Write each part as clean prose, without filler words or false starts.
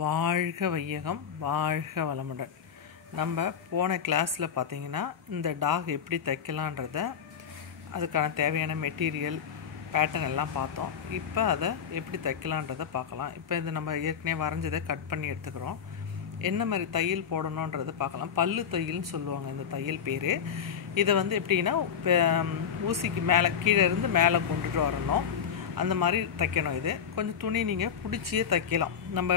வாழ்க வையகம், வாழ்க வளமுடன். நம்ம போன கிளாஸில் பார்த்தீங்கன்னா இந்த டாக் எப்படி தைக்கலான்றத, அதுக்கான தேவையான மெட்டீரியல், பேட்டர்ன் எல்லாம் பார்த்தோம். இப்போ அதை எப்படி தைக்கலான்றதை பார்க்கலாம். இப்போ இது நம்ம ஏற்கனவே வரைஞ்சதை கட் பண்ணி எடுத்துக்கிறோம். என்ன மாதிரி தையல் போடணுன்றதை பார்க்கலாம். பல்லு தையல்னு சொல்லுவாங்க இந்த தையல் பேர். இதை எப்படின்னா ஊசிக்கு மேலே கீழே இருந்து மேலே கொண்டுட்டு வரணும், அந்த மாதிரி தைக்கணும். இது கொஞ்சம் துணி நீங்கள் பிடிச்சியே தைக்கலாம். நம்ம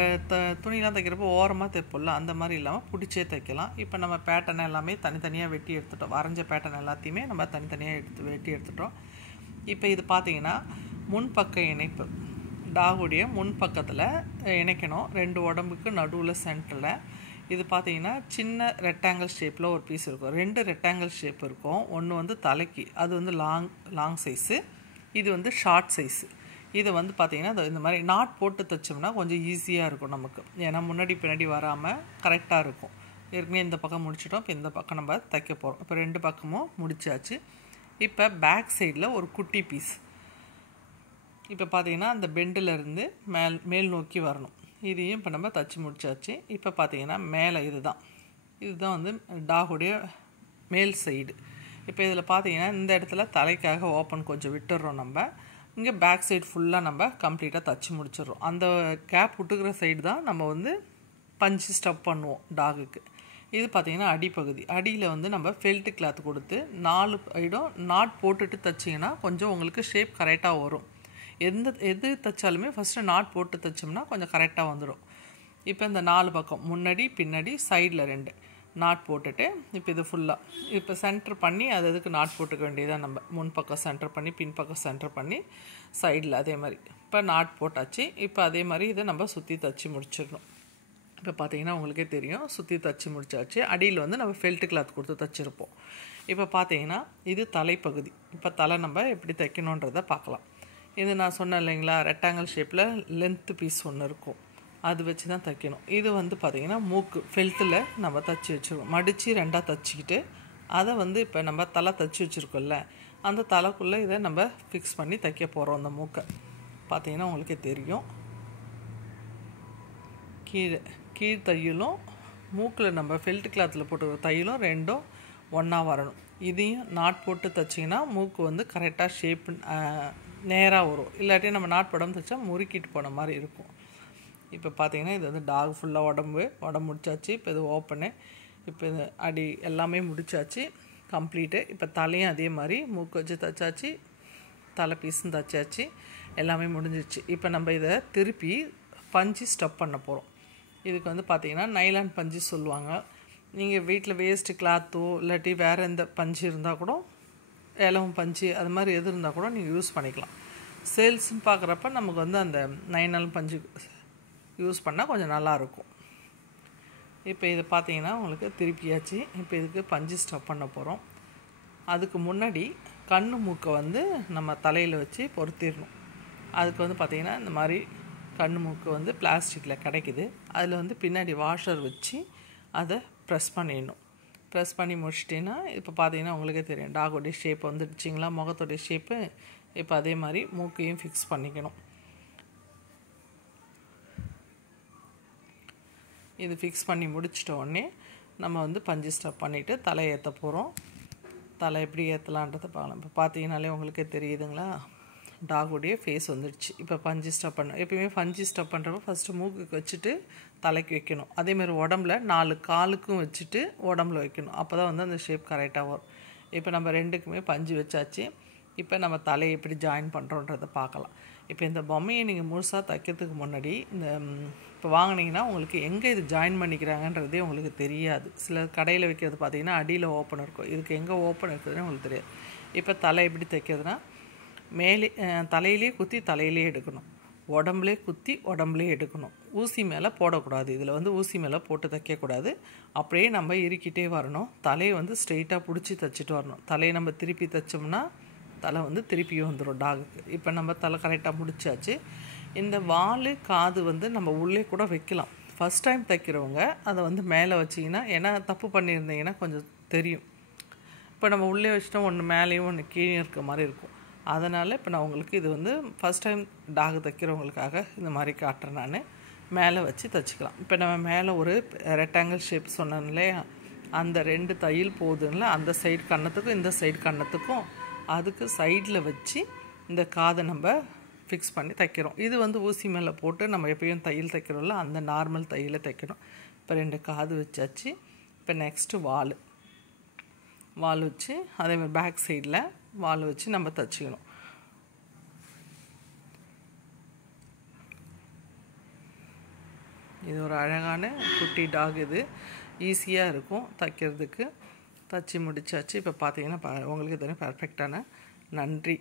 துணிலாம் தைக்கிறப்போ ஓரமாக தைப்போம்ல, அந்த மாதிரி இல்லாமல் பிடிச்சே தைக்கலாம். இப்போ நம்ம பேட்டர்ன் எல்லாமே தனித்தனியாக வெட்டி எடுத்துட்டோம். வரைஞ்ச பேட்டர்ன் எல்லாத்தையுமே நம்ம தனித்தனியாக வெட்டி எடுத்துட்டோம். இப்போ இது பார்த்தீங்கன்னா முன்பக்க இணைப்பு, டாகுடைய முன்பக்கத்தில் இணைக்கணும், ரெண்டு உடம்புக்கு நடுவில் சென்டரில். இது பார்த்தீங்கன்னா சின்ன ரெக்டாங்கிள் ஷேப்பில் ஒரு பீஸ் இருக்கும். ரெண்டு ரெக்டாங்கிள் ஷேப் இருக்கும். ஒன்று தலைக்கு, அது லாங் சைஸு, இது ஷார்ட் சைஸு. இதை பார்த்தீங்கன்னா இந்த மாதிரி நாட் போட்டு தைச்சோம்னா கொஞ்சம் ஈஸியாக இருக்கும் நமக்கு. ஏன்னா முன்னாடி பின்னாடி வராமல் கரெக்டாக இருக்கும். ஏற்கனவே இந்த பக்கம் முடிச்சிட்டோம், இப்போ இந்த பக்கம் நம்ம தைக்க போகிறோம். இப்போ ரெண்டு பக்கமும் முடிச்சாச்சு. இப்போ பேக் சைடில் ஒரு குட்டி பீஸ். இப்போ பார்த்தீங்கன்னா அந்த பெண்டிலேருந்து மேல் நோக்கி வரணும். இதையும் இப்போ நம்ம தைச்சி முடிச்சாச்சு. இப்போ பார்த்தீங்கன்னா மேலே இதுதான் டாகுடைய மேல் சைடு. இப்போ இதில் பார்த்தீங்கன்னா இந்த இடத்துல தலைக்காக ஓப்பன் கொஞ்சம் விட்டுடுறோம். நம்ம இங்கே பேக் சைடு ஃபுல்லாக நம்ம கம்ப்ளீட்டாக தைச்சி முடிச்சிடுறோம். அந்த கேப் விட்டுக்கிற சைடு தான் நம்ம பஞ்சு ஸ்டப் பண்ணுவோம் டாகுக்கு. இது பார்த்திங்கன்னா அடிப்பகுதி. அடியில் நம்ம ஃபெல்ட் கிளாத் கொடுத்து 4 சைடும் நாட் போட்டுட்டு தைச்சிங்கன்னா கொஞ்சம் உங்களுக்கு ஷேப் கரெக்டாக வரும். எது தைச்சாலுமே ஃபஸ்ட்டு நாட் போட்டு தைச்சோம்னா கொஞ்சம் கரெக்டாக வந்துடும். இப்போ இந்த 4 பக்கம் முன்னாடி பின்னாடி சைடில் 2 நாட் போட்டுட்டு, இப்போ இது ஃபுல்லாக இப்போ சென்டர் பண்ணி அதுக்கு நாட் போட்டுக்க வேண்டியதான். நம்ம முன்பக்கம் சென்டர் பண்ணி பின்பக்கம் சென்டர் பண்ணி சைடில் அதே மாதிரி இப்போ நாட் போட்டாச்சு. இப்போ அதே மாதிரி இதை நம்ம சுற்றி தைச்சி முடிச்சிடணும். இப்போ பார்த்தீங்கன்னா உங்களுக்கே தெரியும், சுற்றி தைச்சி முடிச்சாச்சு. அடியில் நம்ம ஃபெல்ட் கிளாத் கொடுத்து தைச்சிருப்போம். இப்போ பார்த்தீங்கன்னா இது தலைப்பகுதி. இப்போ தலை நம்ம எப்படி தைக்கணுன்றதை பார்க்கலாம். இது நான் சொன்னேன் இல்லைங்களா, ரெக்டாங்கிள் ஷேப்பில் லென்த்து பீஸ் ஒன்று இருக்கும், அது வச்சு தான் தைக்கணும். இது பார்த்திங்கன்னா மூக்கு ஃபெல்ட்டில் நம்ம தைச்சி வச்சுருக்கோம். மடித்து 2ஆக தைச்சிக்கிட்டு அதை இப்போ நம்ம தலை தைச்சி வச்சுருக்கோம்ல, அந்த தலைக்குள்ளே இதை நம்ம ஃபிக்ஸ் பண்ணி தைக்க போகிறோம். அந்த மூக்கை பார்த்திங்கன்னா உங்களுக்கே தெரியும். கீழ் தையலும் மூக்கில் நம்ம ஃபெல்ட் கிளாத்தில் போட்டு தையலும் ரெண்டும் ஒன்றா வரணும். இதையும் நாட் போட்டு தைச்சிங்கன்னா மூக்கு கரெக்டாக ஷேப் நேராக வரும். இல்லாட்டி நம்ம நாட் படம் தைச்சா முறுக்கிட்டு போன மாதிரி இருக்கும். இப்போ பார்த்தீங்கன்னா இது டாக் ஃபுல்லாக உடம்பு முடிச்சாச்சு. இப்போ இது ஓப்பனு, இப்போ இது அடி எல்லாமே முடிச்சாச்சு, கம்ப்ளீட்டு. இப்போ தலையும் அதே மாதிரி மூக்கு வச்சு தைச்சாச்சு, தலை பீஸும் தைச்சாச்சு, எல்லாமே முடிஞ்சிச்சு. இப்போ நம்ம இதை திருப்பி பஞ்சு ஸ்டப் பண்ண போகிறோம். இதுக்கு பார்த்தீங்கன்னா நைலான் பஞ்சு சொல்லுவாங்க. நீங்கள் வீட்டில் வேஸ்ட்டு கிளாத்தோ இல்லாட்டி வேறு எந்த பஞ்சு இருந்தால் கூட, இலவம் பஞ்சு அது மாதிரி எது இருந்தால் கூட நீங்கள் யூஸ் பண்ணிக்கலாம். சேல்ஸ்ன்னு பார்க்குறப்ப நமக்கு அந்த நைலான் பஞ்சு யூஸ் பண்ணால் கொஞ்சம் நல்லாயிருக்கும். இப்போ இதை பார்த்தீங்கன்னா உங்களுக்கு திருப்பியாச்சு. இப்போ இதுக்கு பஞ்சு ஸ்டப் பண்ண போகிறோம். அதுக்கு முன்னாடி கண்ணு மூக்கை நம்ம தலையில் வச்சு பொருத்திடணும். அதுக்கு பார்த்திங்கன்னா இந்த மாதிரி கண்ணு மூக்கு பிளாஸ்டிக்கில் கிடைக்குது. அதில் பின்னாடி வாஷர் வச்சு அதை ப்ரெஸ் பண்ணிடணும். ப்ரெஸ் பண்ணி முடிச்சிட்டிங்கன்னா இப்போ பார்த்தீங்கன்னா உங்களுக்கே தெரியும் டாகோடைய ஷேப் வந்துடுச்சிங்களா, முகத்தோடைய ஷேப்பு. இப்போ அதே மாதிரி மூக்கையும் ஃபிக்ஸ் பண்ணிக்கணும். இது ஃபிக்ஸ் பண்ணி முடிச்சிட்ட உடனே நம்ம பஞ்சு ஸ்டப் பண்ணிவிட்டு தலை ஏற்ற போகிறோம். தலை எப்படி ஏற்றலான்றதை பார்க்கலாம். இப்போ பார்த்தீங்கன்னாலே உங்களுக்கே தெரியுதுங்களா, டாகுடைய ஃபேஸ் வந்துடுச்சு. இப்போ பஞ்சு ஸ்டப் பண்ணணும். எப்பயுமே பஞ்சு ஸ்டப் பண்ணுறப்ப ஃபஸ்ட்டு மூக்குக்கு வச்சுட்டு தலைக்கு வைக்கணும். அதேமாதிரி உடம்புல 4 காலுக்கும் வச்சுட்டு உடம்புல வைக்கணும். அப்போ தான் அந்த ஷேப் கரெக்டாக வரும். இப்போ நம்ம ரெண்டுக்குமே பஞ்சு வச்சாச்சு. இப்போ நம்ம தலையை எப்படி ஜாயின் பண்ணுறோன்றதை பார்க்கலாம். இப்போ இந்த பொம்மையை நீங்கள் முழுசாக தைக்கிறதுக்கு முன்னாடி இப்போ வாங்கினீங்கன்னா உங்களுக்கு எங்கே இது ஜாயின் பண்ணிக்கிறாங்கன்றதே உங்களுக்கு தெரியாது. சில கடையில் வைக்கிறது பார்த்தீங்கன்னா அடியில் ஓப்பன் இருக்கும், இதுக்கு எங்கே ஓப்பன் இருக்குதுன்னு உங்களுக்கு தெரியாது. இப்போ தலை எப்படி தைக்கிறதுனா, மேலே தலையிலே குத்தி தலையிலே எடுக்கணும், உடம்புலே குத்தி உடம்புலே எடுக்கணும். ஊசி மேலே போடக்கூடாது. இதில் ஊசி மேலே போட்டு தைக்கக்கூடாது. அப்படியே நம்ம இறுக்கிட்டே வரணும். தலையை ஸ்ட்ரெயிட்டாக பிடிச்சி தைச்சிட்டு வரணும். தலையை நம்ம திருப்பி தைச்சோம்னா தலை திருப்பியும் வந்துடும் டாகுக்கு. இப்போ நம்ம தலை கரெக்டாக முடிச்சாச்சு. இந்த வால் காது நம்ம உள்ளே கூட வைக்கலாம். ஃபஸ்ட் டைம் தைக்கிறவங்க அதை மேலே வச்சிங்கன்னா, ஏன்னா தப்பு பண்ணியிருந்தீங்கன்னா கொஞ்சம் தெரியும். இப்போ நம்ம உள்ளே வச்சிட்டோம், ஒன்று மேலேயும் ஒன்று கீழே இருக்க மாதிரி இருக்கும். அதனால் இப்போ நான் உங்களுக்கு இது ஃபஸ்ட் டைம் டாக் தைக்கிறவங்களுக்காக இந்த மாதிரி காட்டுறேன் நான். மேலே வச்சு தைச்சிக்கலாம். இப்போ நம்ம மேலே ஒரு ரெக்டாங்கிள் ஷேப் சொன்னோம் இல்லையா, அந்த 2 தையல் போதும்ல, அந்த சைடு கன்னத்துக்கும் இந்த சைடு கன்னத்துக்கும் அதுக்கு சைடில் வச்சு இந்த காதை நம்ம ஃபிக்ஸ் பண்ணி தைக்கிறோம். இது வந்து ஊசி மேலே போட்டு நம்ம எப்பயும் தையல் தைக்கிறோம்ல, அந்த நார்மல் தையலை தைக்கணும். இப்போ 2 காது வச்சாச்சு. இப்போ நெக்ஸ்ட்டு வால் வச்சு அதேமாதிரி பேக் சைடில் வால் வச்சு நம்ம தைச்சிக்கணும். இது ஒரு அழகான குட்டி டாக். இது ஈஸியாக இருக்கும் தைக்கிறதுக்கு. தைச்சி முடிச்சாச்சு. இப்போ பார்த்தீங்கன்னா உங்களுக்கு தெரியும் பர்ஃபெக்டான. நன்றி.